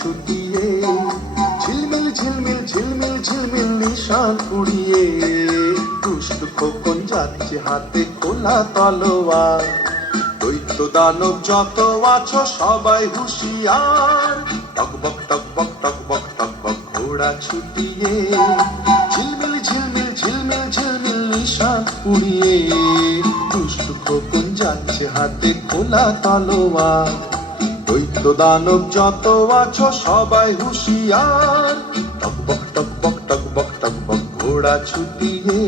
ছুটিয়ে, ঝিলমিল ঝিলমিল ঝিলমিল ঝিলমিল নিশান উড়িয়ে, দুষ্ট খোকন যাচ্ছে হাতে খোলা তলোয়ার। দৈত্য দানব যত আছো সবাই হুঁশিয়ার, টকবক টকবক টকবক টকবক ঘোড়া ছুটিয়ে, ঝিলমিল ঝিলমিল ঝিলমিল ঝিলমিল নিশান উড়িয়ে, দুষ্ট খোকন যাচ্ছে হাতে খোলা তলোয়ার। দৈত্য দানব যত আছো সবাই হুঁশিয়ার, টকবক টকবক টকবক টকবক ঘোড়া ছুটিয়ে।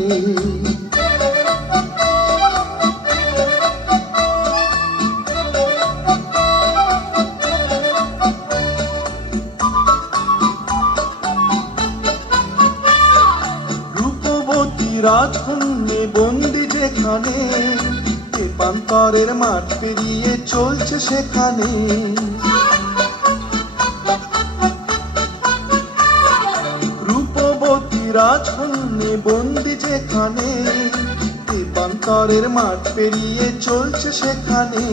রূপবতী রাজকন্যে বন্দি যেখানে, প্রান্তরের মাঠ পেরিয়ে চলছে সেখানে। রূপবতী রাজকন্যে বন্দি যেখানে, প্রান্তরের মাঠ পেরিয়ে চলছে সেখানে।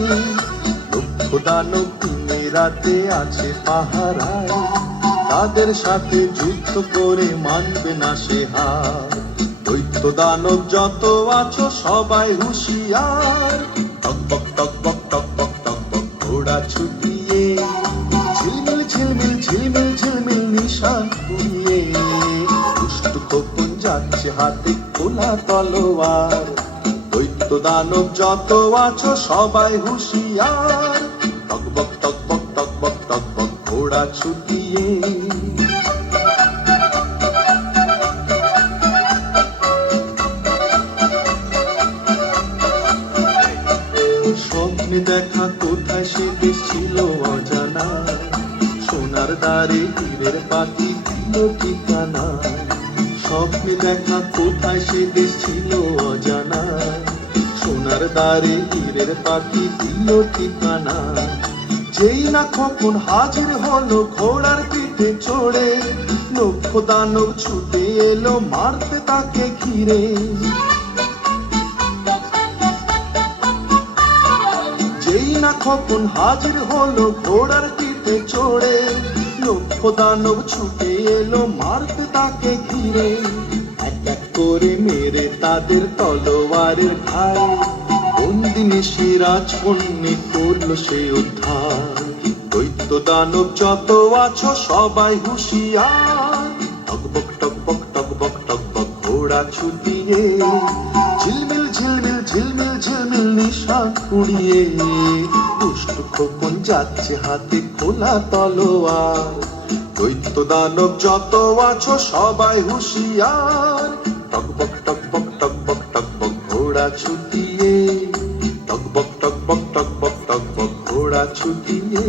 লক্ষ দানব দিনে রাতে আছে পাহারায়, তাদের সাথে যুদ্ধ করে মানবে না সে হার। দৈত্য দানব যত আছো সবাই হুঁশিয়ার, টকবক টকবক টকবক টকবক ঘোড়া ছুটিয়ে, ঝিলমিল ঝিলমিল ঝিলমিল ঝিলমিল নিশান উড়িয়ে, দুষ্ট খোকন যাচ্ছে হাতে খোলা তলোয়ার। দৈত্য দানব যত আছো সবাই হুঁশিয়ার, টকবক টকবক টকবক টকবক ঘোড়া ছুটিয়ে। স্বপ্নে দেখা কোথায় সে দেশ ছিল অজানা, সোনার দ্বারে হীরের পাখি দিল ঠিকানা। স্বপ্নে দেখা কোথায় সে দেশ ছিল অজানা, সোনার দ্বারে হীরের পাখি দিল ঠিকানা। যেই না খোকন হাজির হলো ঘোড়ার পিঠে চড়ে, লক্ষ দানব ছুটে এলো মারতে তাকে ঘিরে। যেই না খোকন হাজির হলো ঘোড়ার পিঠে চড়ে, লক্ষ দানব ছুটে এলো মারতে তাকে ঘিরে। এক এক করে মেরে তাদের তলোয়ারের ঘায়ে, বন্দিনী সে রাজকন্যে করলো সে উদ্ধার। দৈত্য দানব যত আছো সবাই হুঁশিয়ার, টকবক টকবক টকবক টকবক ঘোড়া ছুটিয়ে, ঝিলমিল ঝিলমিল ঝিলমিল ঝিলমিল নিশান উড়িয়ে, দুষ্ট খোকন যাচ্ছে হাতে খোলা তলোয়ার। দৈত্য দানব যত আছো সবাই হুঁশিয়ার, টকবক টকবক টকবক টকবক ঘোড়া ছুটিয়ে, টকবক টকবক টকবক টকবক ঘোড়া ছুটিয়ে।